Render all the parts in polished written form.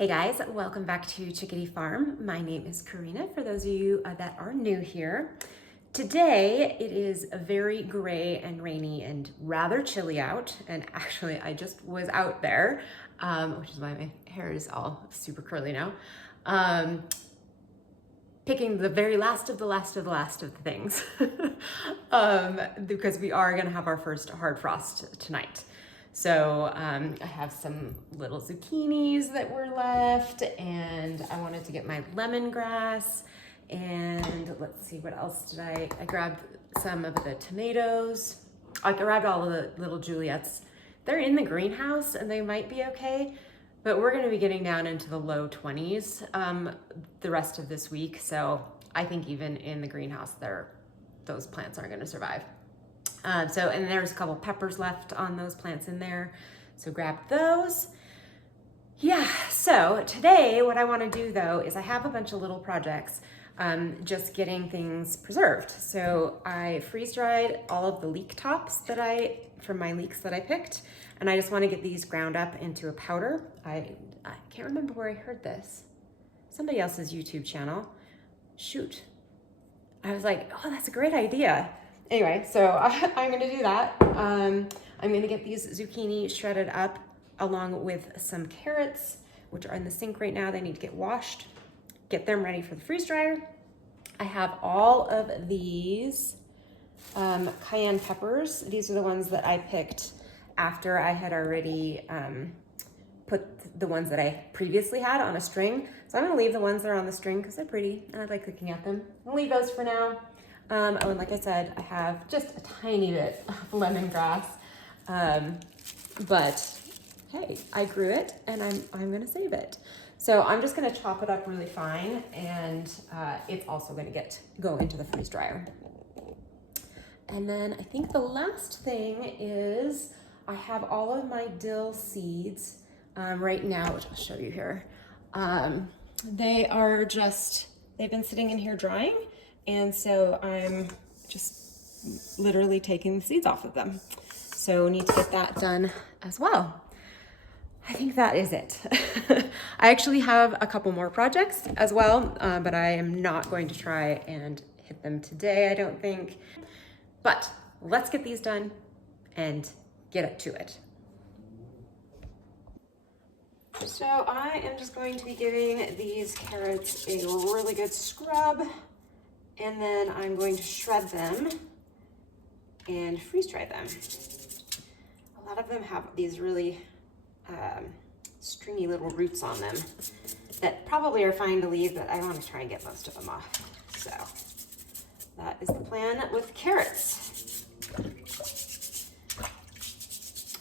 Hey guys, welcome back to Chickadee Farm. My name is Karina, for those of you that are new here. Today it is a very gray and rainy and rather chilly out, and actually I just was out there, which is why my hair is all super curly now, picking the very last of the things because we are gonna have our first hard frost tonight. So I have some little zucchinis that were left, and I wanted to get my lemongrass, and let's see, what else did I grabbed some of the tomatoes. I grabbed all of the little Juliettes. They're in the greenhouse and they might be okay, but we're gonna be getting down into the low 20s the rest of this week. So I think even in the greenhouse those plants aren't gonna survive. And there's a couple peppers left on those plants in there. So grab those. Yeah, so today what I wanna do though is I have a bunch of little projects, just getting things preserved. So I freeze dried all of the leek tops from my leeks that I picked. And I just wanna get these ground up into a powder. I can't remember where I heard this. Somebody else's YouTube channel. Shoot. I was like, oh, that's a great idea. Anyway, so I'm gonna do that. I'm gonna get these zucchini shredded up along with some carrots, which are in the sink right now. They need to get washed, get them ready for the freeze dryer. I have all of these cayenne peppers. These are the ones that I picked after I had already put the ones that I previously had on a string. So I'm gonna leave the ones that are on the string because they're pretty and I like looking at them. I'll leave those for now. And like I said, I have just a tiny bit of lemongrass, but hey, I grew it and I'm gonna save it. So I'm just gonna chop it up really fine, and it's also gonna go into the freeze dryer. And then I think the last thing is I have all of my dill seeds right now, which I'll show you here. They've been sitting in here drying. And so I'm just literally taking the seeds off of them. So need to get that done as well. I think that is it. I actually have a couple more projects as well, but I am not going to try and hit them today, I don't think. But let's get these done and get up to it. So I am just going to be giving these carrots a really good scrub. And then I'm going to shred them and freeze dry them. A lot of them have these really stringy little roots on them that probably are fine to leave, but I want to try and get most of them off. So that is the plan with carrots.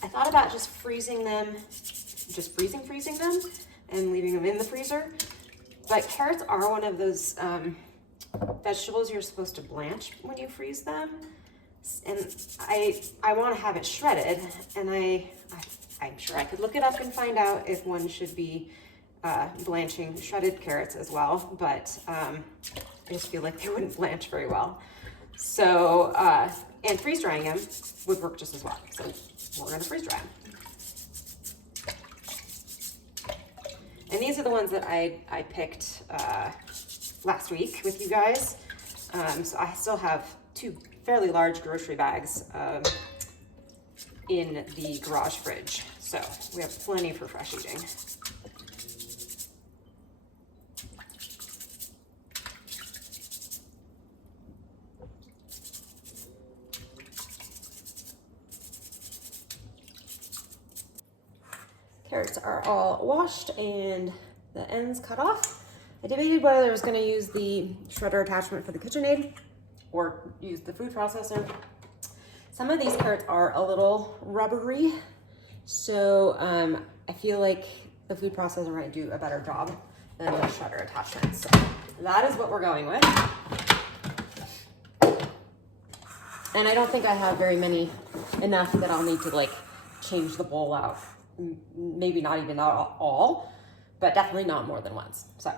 I thought about just freezing them, freezing them and leaving them in the freezer. But carrots are one of those vegetables you're supposed to blanch when you freeze them, and I want to have it shredded, and I'm sure I could look it up and find out if one should be blanching shredded carrots as well, but I just feel like they wouldn't blanch very well. So and freeze drying them would work just as well. So we're going to freeze dry them. And these are the ones that I picked last week with you guys. So I still have 2 fairly large grocery bags in the garage fridge. So we have plenty for fresh eating. Carrots are all washed and the ends cut off. I debated whether I was going to use the shredder attachment for the KitchenAid or use the food processor. Some of these carrots are a little rubbery, so I feel like the food processor might do a better job than the shredder attachment. So that is what we're going with. And I don't think I have enough that I'll need to change the bowl out. Maybe not even all, but definitely not more than once. So.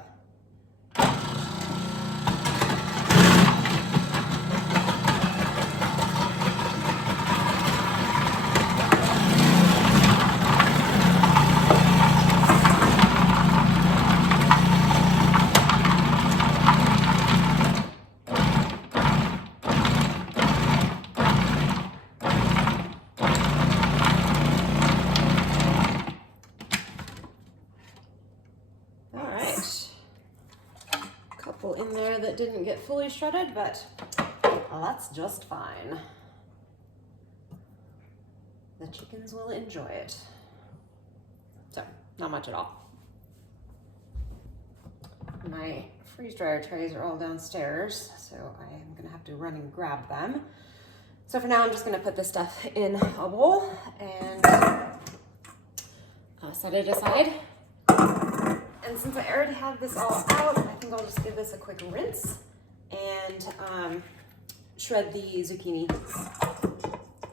in there that didn't get fully shredded, but that's just fine. The chickens will enjoy it. So, not much at all. My freeze dryer trays are all downstairs, so I am gonna have to run and grab them. So for now, I'm just gonna put this stuff in a bowl and set it aside. And since I already have this all out, I think I'll just give this a quick rinse and shred the zucchini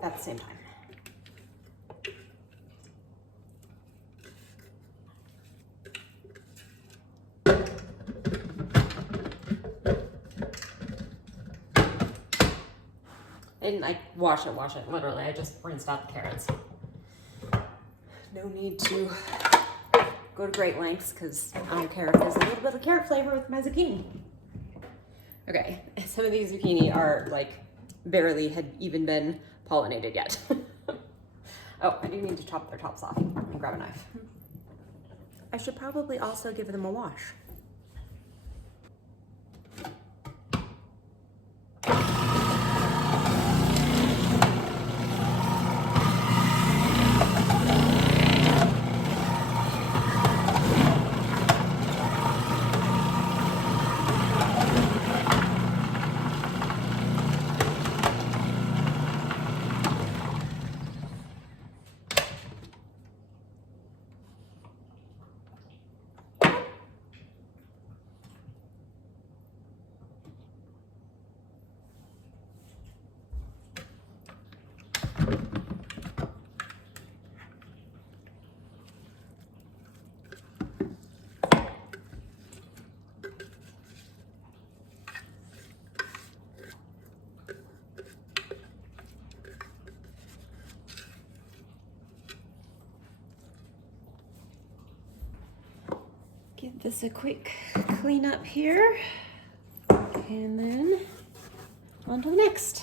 at the same time. I didn't like wash it, literally. I just rinsed out the carrots. No need to go to great lengths because I don't care if there's a little bit of carrot flavor with my zucchini. Okay, some of these zucchini are like barely had even been pollinated yet. Oh, I do need to chop their tops off and grab a knife. I should probably also give them a wash. Give this a quick clean up here, and then on to the next.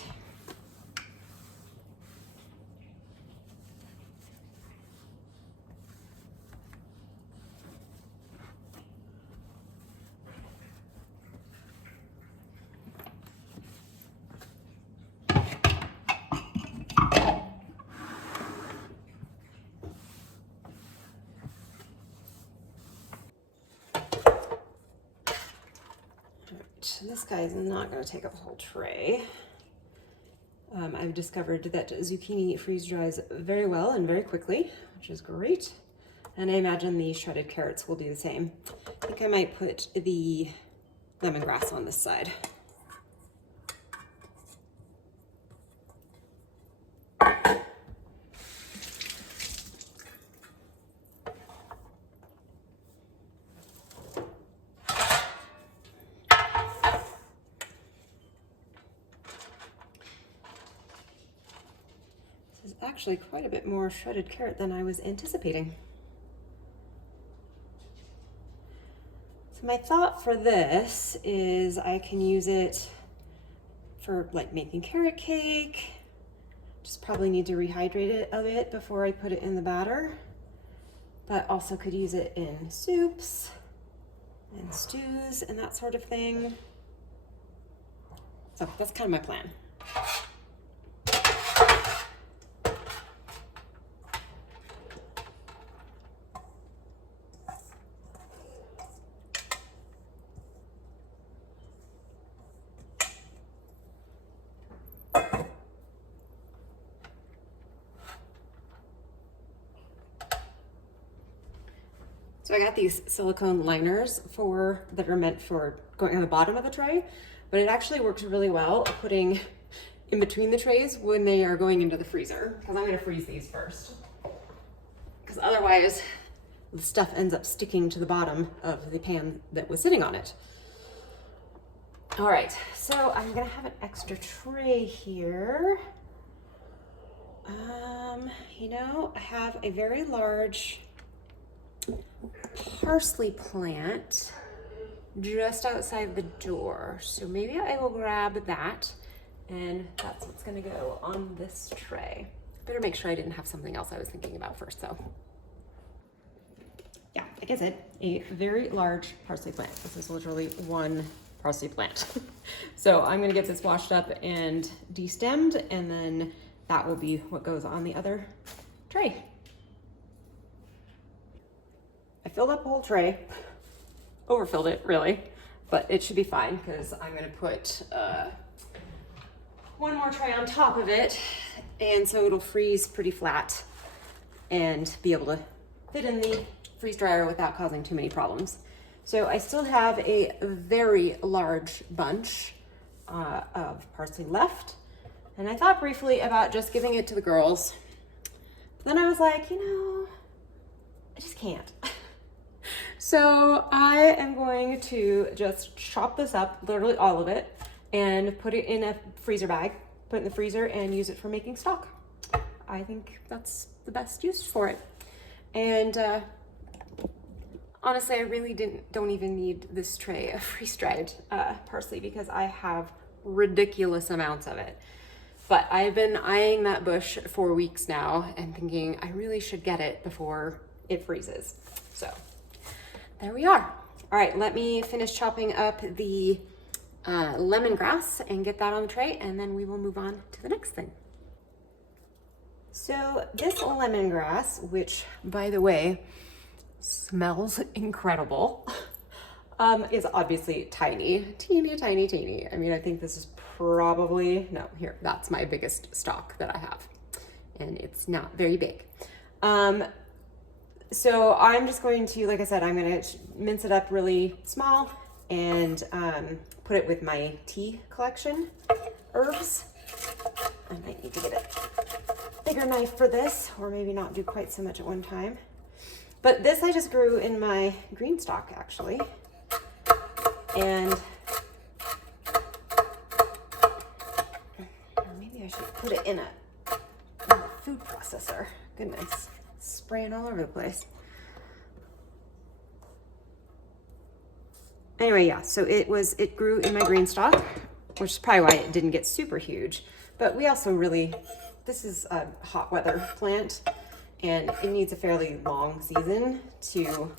This guy is not going to take up a whole tray. I've discovered that zucchini freeze dries very well and very quickly, which is great. And I imagine the shredded carrots will do the same. I think I might put the lemongrass on this side. Actually quite a bit more shredded carrot than I was anticipating. So my thought for this is I can use it for like making carrot cake. Just probably need to rehydrate it a bit before I put it in the batter, but also could use it in soups and stews and that sort of thing. So that's kind of my plan. So I got these silicone liners that are meant for going on the bottom of the tray, but it actually works really well putting in between the trays when they are going into the freezer, because I'm going to freeze these first. Because otherwise the stuff ends up sticking to the bottom of the pan that was sitting on it. All right, so I'm going to have an extra tray here. You know, I have a very large parsley plant just outside the door, so maybe I will grab that, and that's what's going to go on this tray. Better make sure I didn't have something else I was thinking about first. So yeah, like I said, a very large parsley plant. This is literally one parsley plant. So I'm gonna get this washed up and de-stemmed, and then that will be what goes on the other tray. I filled up the whole tray, overfilled it really, but it should be fine because I'm gonna put one more tray on top of it, and so it'll freeze pretty flat and be able to fit in the freeze dryer without causing too many problems. So I still have a very large bunch of parsley left, and I thought briefly about just giving it to the girls, but then I was like, you know, I just can't. So I am going to just chop this up, literally all of it, and put it in a freezer bag, put it in the freezer, and use it for making stock. I think that's the best use for it. And honestly, I really don't even need this tray of freeze-dried parsley because I have ridiculous amounts of it. But I've been eyeing that bush for weeks now and thinking I really should get it before it freezes. So there we are. All right, let me finish chopping up the lemongrass and get that on the tray, and then we will move on to the next thing. So this lemongrass, which by the way, smells incredible, is obviously tiny, teeny, tiny, teeny. I mean, I think this is probably, no, here, that's my biggest stalk that I have. And it's not very big. So I'm just going to, like I said, I'm gonna mince it up really small and put it with my tea collection herbs. I might need to get a bigger knife for this, or maybe not do quite so much at one time. But this I just grew in my green stock actually. And or maybe I should put it in a food processor. Goodness, spraying all over the place. Anyway, yeah, so it grew in my green stock, which is probably why it didn't get super huge. But we also this is a hot weather plant, and it needs a fairly long season to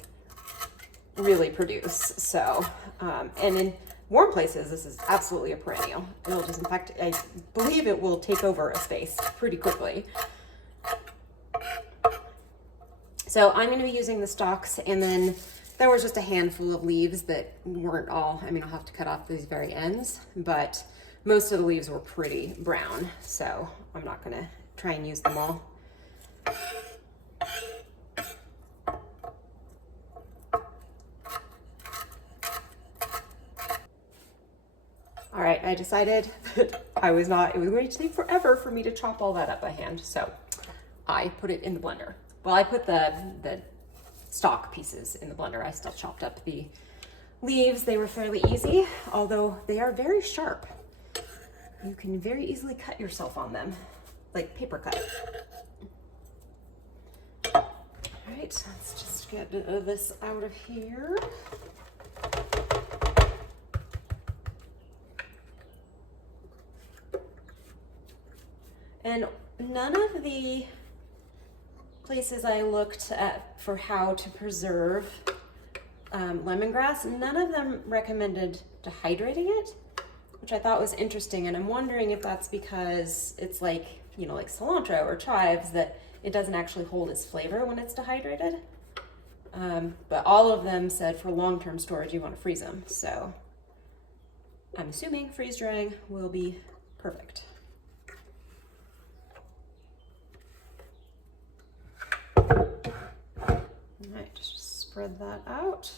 really produce. So, and in warm places, this is absolutely a perennial. It'll just, in fact, I believe it will take over a space pretty quickly. So I'm going to be using the stalks, and then there was just a handful of leaves that weren't all, I mean, I'll have to cut off these very ends, but most of the leaves were pretty brown, so I'm not going to try and use them all. All right, I decided that it was going to take forever for me to chop all that up by hand, so I put it in the blender. Well, I put the stalk pieces in the blender. I still chopped up the leaves. They were fairly easy, although they are very sharp. You can very easily cut yourself on them, like paper cut. All right, let's just get this out of here. And none of the places I looked at for how to preserve lemongrass, none of them recommended dehydrating it, which I thought was interesting. And I'm wondering if that's because it's like, you know, like cilantro or chives, that it doesn't actually hold its flavor when it's dehydrated. But all of them said for long-term storage, you want to freeze them. So I'm assuming freeze drying will be perfect. All right, just spread that out.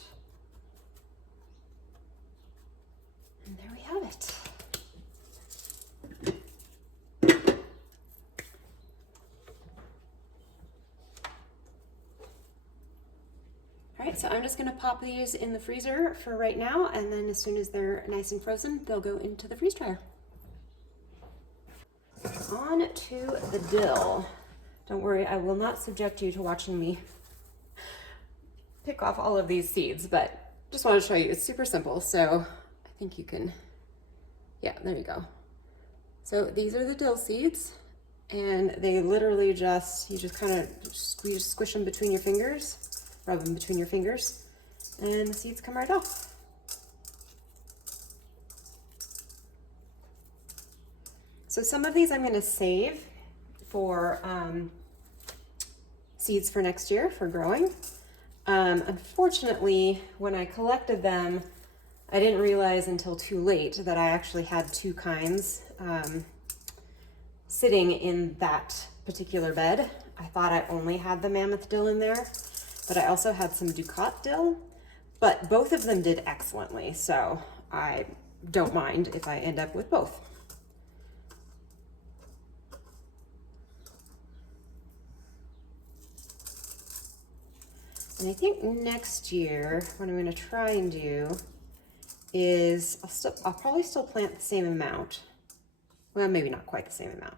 And there we have it. All right, so I'm just gonna pop these in the freezer for right now, and then as soon as they're nice and frozen, they'll go into the freeze dryer. On to the dill. Don't worry, I will not subject you to watching me pick off all of these seeds, but just want to show you, it's super simple. So I think you can, yeah, there you go. So these are the dill seeds, and they literally just, you just kind of squish them between your fingers, rub them between your fingers, and the seeds come right off. So some of these I'm going to save for seeds for next year for growing. Unfortunately, when I collected them, I didn't realize until too late that I actually had two kinds sitting in that particular bed. I thought I only had the mammoth dill in there, but I also had some Ducat dill, but both of them did excellently, so I don't mind if I end up with both. And I think next year, what I'm gonna try and do is I'll probably still plant the same amount. Well, maybe not quite the same amount,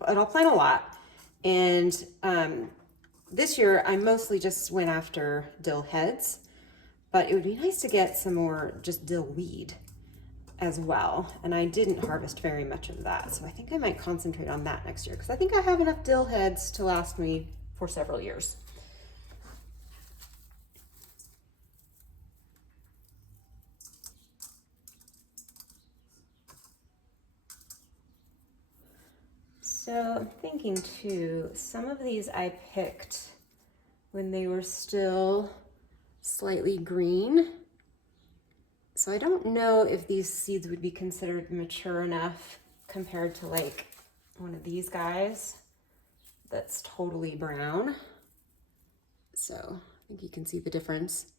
but I'll plant a lot. And this year I mostly just went after dill heads, but it would be nice to get some more just dill weed as well. And I didn't harvest very much of that. So I think I might concentrate on that next year because I think I have enough dill heads to last me for several years. So I'm thinking too, some of these I picked when they were still slightly green. So I don't know if these seeds would be considered mature enough compared to like one of these guys that's totally brown. So I think you can see the difference.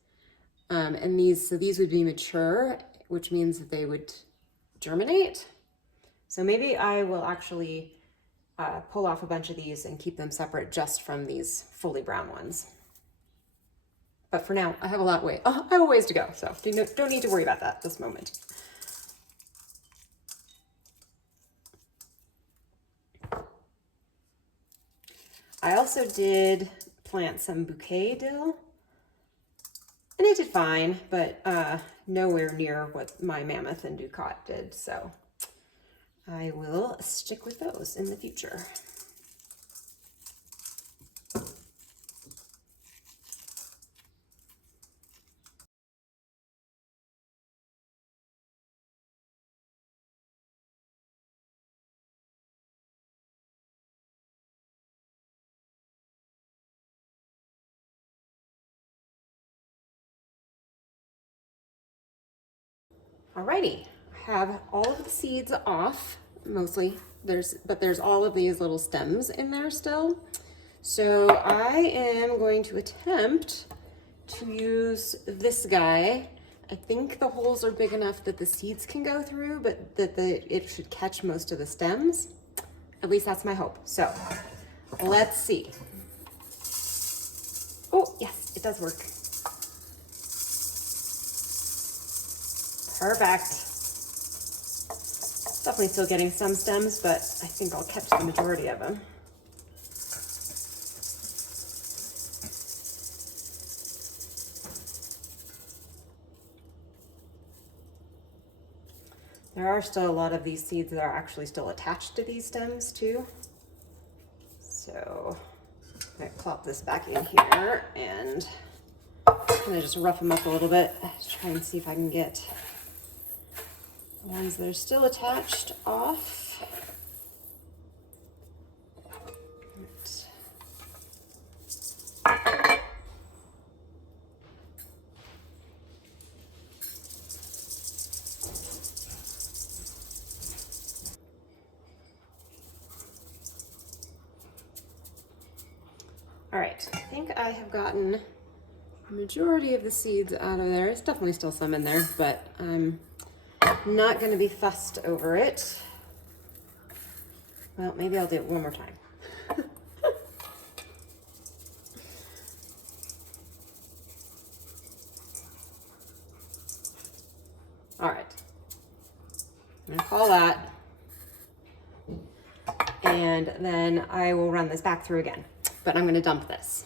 And these would be mature, which means that they would germinate. So maybe I will actually pull off a bunch of these and keep them separate just from these fully brown ones. But for now, I have a lot way. I have a ways to go, so don't need to worry about that at this moment. I also did plant some bouquet dill, and it did fine, but nowhere near what my mammoth and Ducat did, so I will stick with those in the future. Alrighty, I have all of the seeds off, mostly. But there's all of these little stems in there still. So I am going to attempt to use this guy. I think the holes are big enough that the seeds can go through, but that it should catch most of the stems. At least that's my hope. So let's see. Oh, yes, it does work. Perfect. Definitely still getting some stems, but I think I'll catch the majority of them. There are still a lot of these seeds that are actually still attached to these stems too. So I'm gonna plop this back in here and I'm gonna just rough them up a little bit to try and see if I can get the ones that are still attached off. All right, I think I have gotten the majority of the seeds out of there. There's definitely still some in there, but I'm not going to be fussed over it. Well, maybe I'll do it one more time. All right, I'm going to call that, and then I will run this back through again, but I'm going to dump this.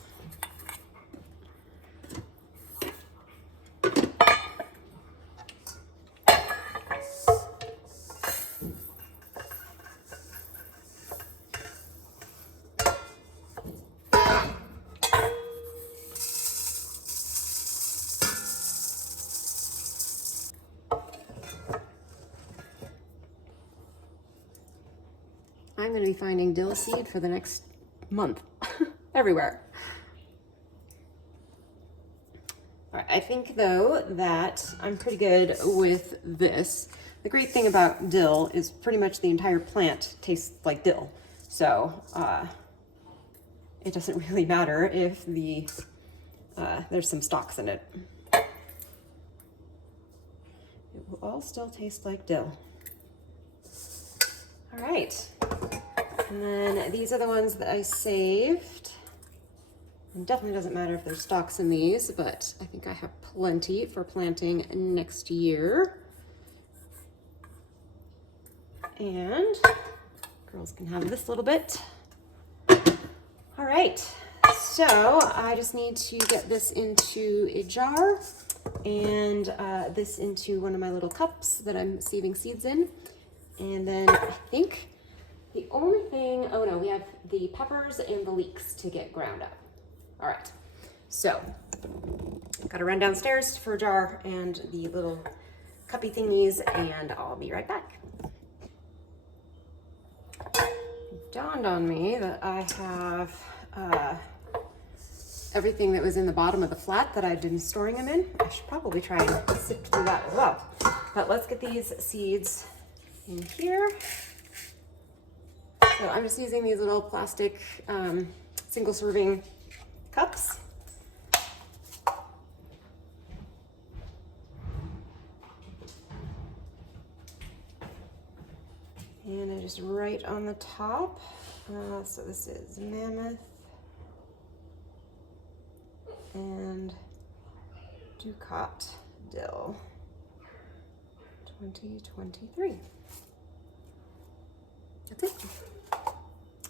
I'm gonna be finding dill seed for the next month, everywhere. All right, I think though that I'm pretty good with this. The great thing about dill is pretty much the entire plant tastes like dill. So it doesn't really matter if there's some stalks in it. It will all still taste like dill. All right, and then these are the ones that I saved. It definitely doesn't matter if there's stalks in these, but I think I have plenty for planting next year. And girls can have this little bit. All right, so I just need to get this into a jar and this into one of my little cups that I'm saving seeds in. And then I think the only thing, oh no, we have the peppers and the leeks to get ground up. All right, so gotta run downstairs for a jar and the little cuppy thingies, and I'll be right back. It dawned on me that I have everything that was in the bottom of the flat that I've been storing them in. I should probably try and sift through that as well. But let's get these seeds in here. So I'm just using these little plastic single serving cups. And I just write on the top. So this is Mammoth and Ducat Dill 2023. That's it.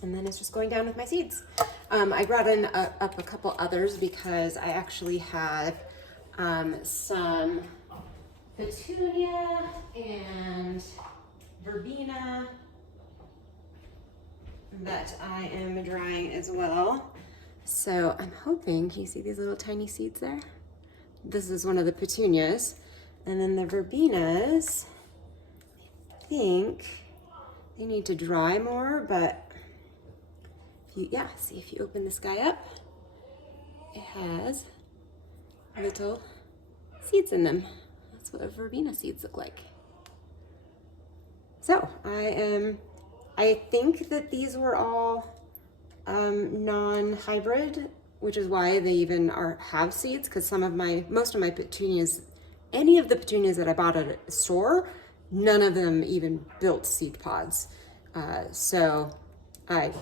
And then it's just going down with my seeds. I brought in up a couple others because I actually had some petunia and verbena that I am drying as well. So I'm hoping, can you see these little tiny seeds there? This is one of the petunias. And then the verbenas, I think they need to dry more, but see if you open this guy up, it has little seeds in them. That's what verbena seeds look like. So I think that these were all non-hybrid, which is why they even have seeds, because most of my petunias, any of the petunias that I bought at a store, none of them even built seed pods. So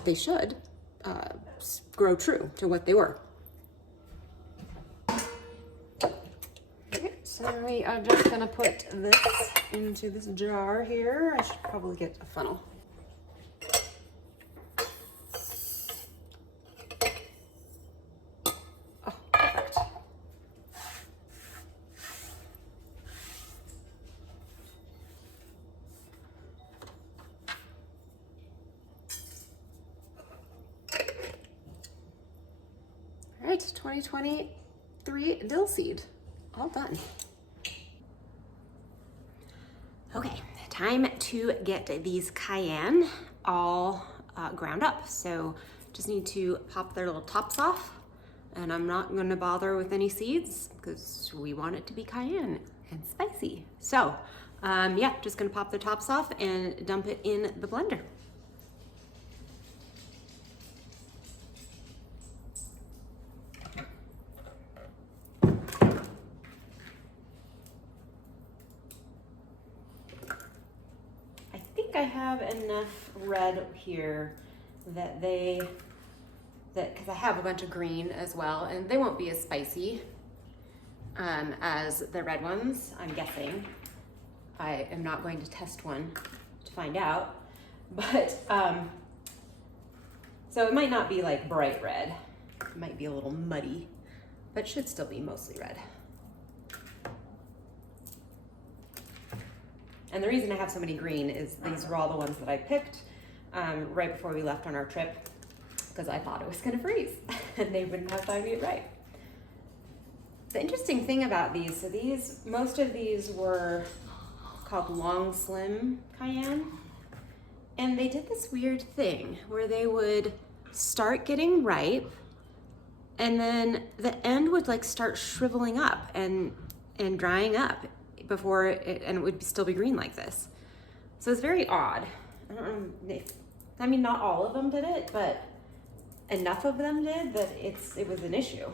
they should grow true to what they were. Okay, so we are just gonna put this into this jar here. I should probably get a funnel. Oh, perfect. All right, 2023 dill seed, all done. Okay, time to get these cayenne all ground up. So just need to pop their little tops off, and I'm not gonna bother with any seeds because we want it to be cayenne and spicy. So yeah, just gonna pop the tops off and dump it in the blender. I have enough red here because I have a bunch of green as well, and they won't be as spicy as the red ones, I'm guessing. I am not going to test one to find out, but so it might not be like bright red. It might be a little muddy, but should still be mostly red. And the reason I have so many green is these were all the ones that I picked right before we left on our trip, because I thought it was gonna freeze and they wouldn't have time to get right. The interesting thing about these, so most of these were called long slim cayenne, And they did this weird thing where they would start getting ripe and then the end would like start shriveling up and drying up before it, and it would still be green like this. So it's very odd. I don't know if, I mean, not all of them did it, but enough of them did that it was an issue.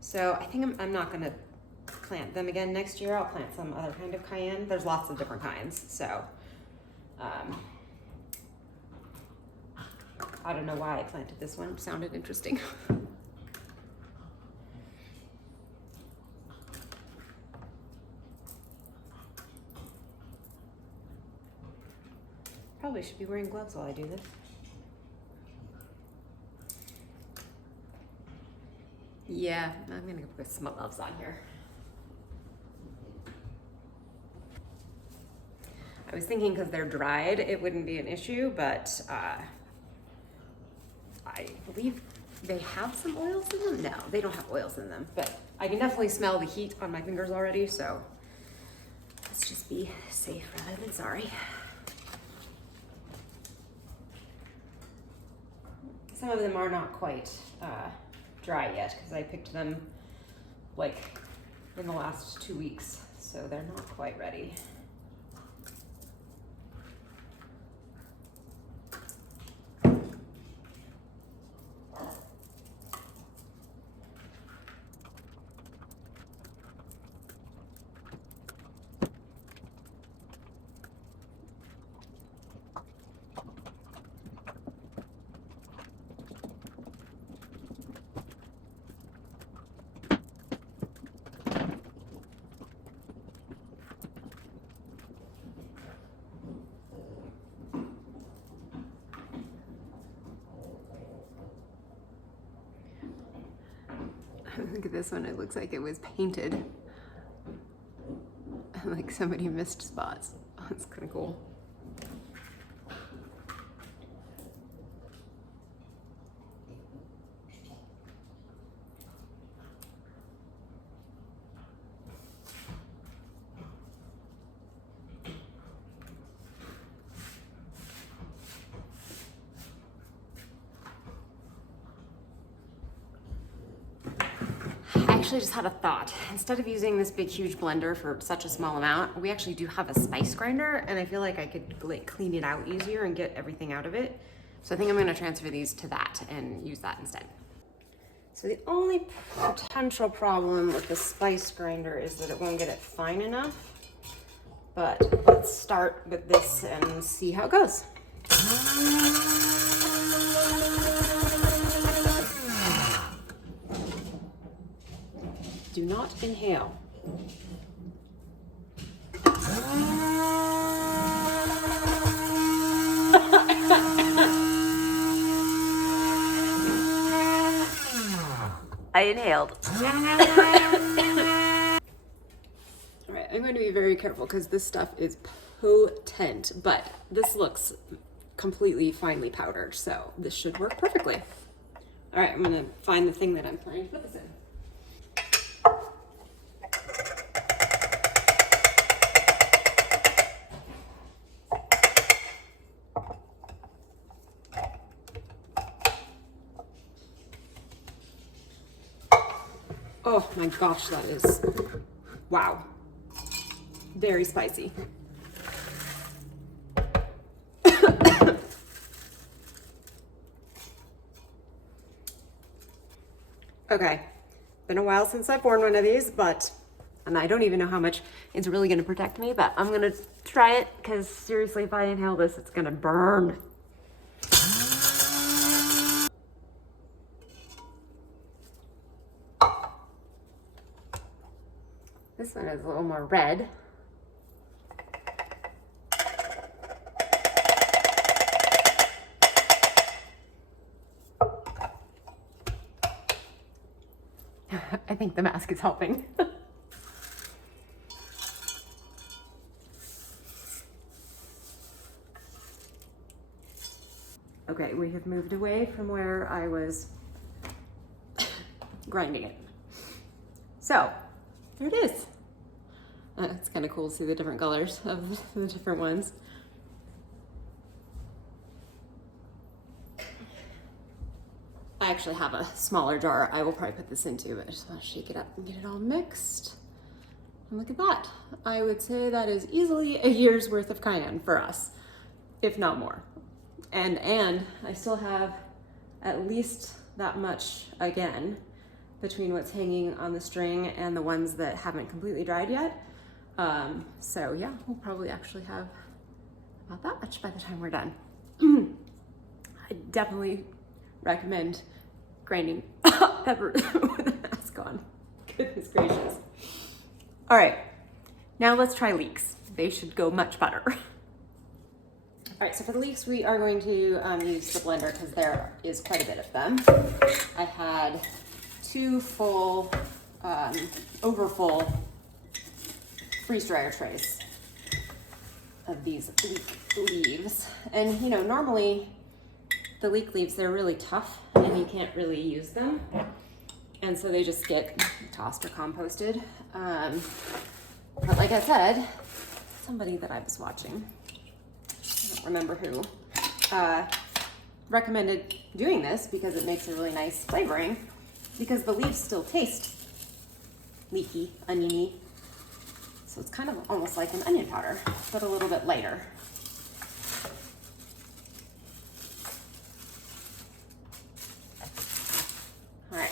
So I think I'm not gonna plant them again next year. I'll plant some other kind of cayenne. There's lots of different kinds, so I don't know why I planted this one. It sounded interesting. Probably should be wearing gloves while I do this. Yeah, I'm gonna put some gloves on here. I was thinking because they're dried, it wouldn't be an issue, but I believe they have some oils in them. No, they don't have oils in them, but I can definitely smell the heat on my fingers already, so let's just be safe rather than sorry. Some of them are not quite dry yet because I picked them like in the last 2 weeks, so they're not quite ready. Look at this one, it looks like it was painted. Like somebody missed spots. Oh, that's kind of cool. I actually just had a thought. Instead of using this big, huge blender for such a small amount, we actually do have a spice grinder, and I feel like I could like clean it out easier and get everything out of it. So I think I'm gonna transfer these to that and use that instead. So the only potential problem with the spice grinder is that it won't get it fine enough. But let's start with this and see how it goes. Do not inhale. I inhaled. All right, I'm going to be very careful because this stuff is potent, but this looks completely finely powdered, so this should work perfectly. All right, I'm gonna find the thing that I'm planning to put this in. Oh my gosh, that is, wow. Very spicy. Okay, been a while since I've worn one of these, and I don't even know how much it's really gonna protect me, but I'm gonna try it because seriously, if I inhale this, it's gonna burn. This one is a little more red. I think the mask is helping. Okay, we have moved away from where I was grinding it. So, there it is. It's kind of cool to see the different colors of the different ones. actually have a smaller jar I will probably put this into, but I just want to shake it up and get it all mixed. And look at that. I would say that is easily a year's worth of cayenne for us, if not more. And I still have at least that much again between what's hanging on the string and the ones that haven't completely dried yet. So yeah, we'll probably actually have about that much by the time we're done. I definitely recommend grinding pepper with a mask on. Goodness gracious. All right, now let's try leeks. They should go much better. All right, so for the leeks, we are going to use the blender because there is quite a bit of them. I had 2 full, overfull freeze dryer trays of these leek leaves. And you know, normally the leek leaves, they're really tough and you can't really use them. And so they just get tossed or composted. But like I said, somebody that I was watching, I don't remember who, recommended doing this because it makes a really nice flavoring because the leaves still taste leaky, oniony. So it's kind of almost like an onion powder, but a little bit lighter. All right.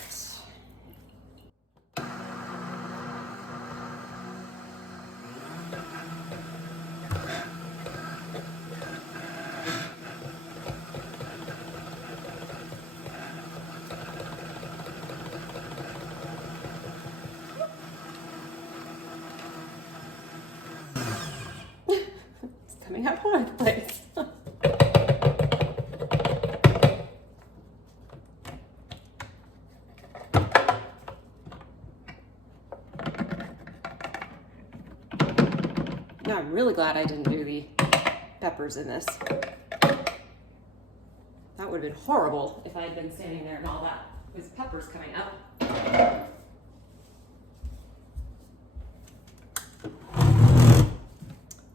Coming out all over the place. Now I'm really glad I didn't do the peppers in this. That would have been horrible if I had been standing there and all that with peppers coming up.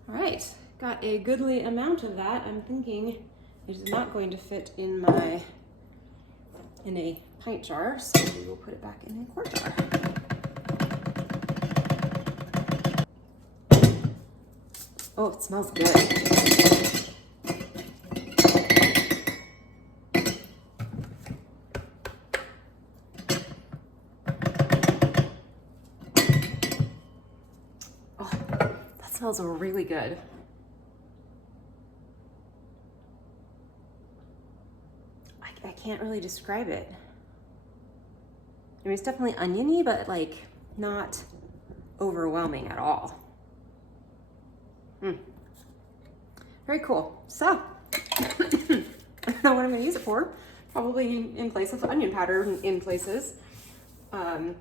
All right. Got a goodly amount of that. I'm thinking it is not going to fit in a pint jar, so we will put it back in a quart jar. Oh, it smells good. Oh, that smells really good. I can't really describe it. I mean, it's definitely oniony, but like not overwhelming at all. Very cool. So, I don't know what I'm gonna use it for. Probably in place of onion powder in places. But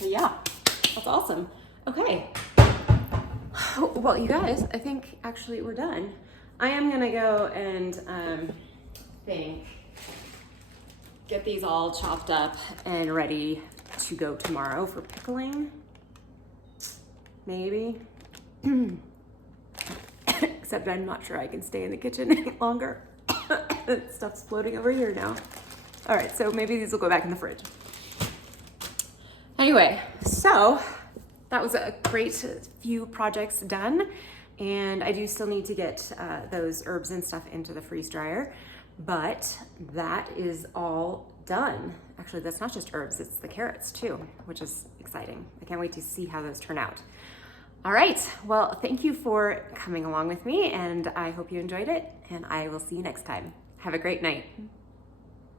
yeah, that's awesome. Okay. Well, you guys, I think actually we're done. I am gonna go and get these all chopped up and ready to go tomorrow for pickling. Maybe. Except I'm not sure I can stay in the kitchen any longer. Stuff's floating over here now. All right, so maybe these will go back in the fridge. Anyway, so that was a great few projects done. And I do still need to get those herbs and stuff into the freeze dryer, but that is all done. Actually, that's not just herbs, it's the carrots too, which is exciting. I can't wait to see how those turn out. All right, well, thank you for coming along with me, and I hope you enjoyed it, and I will see you next time. Have a great night.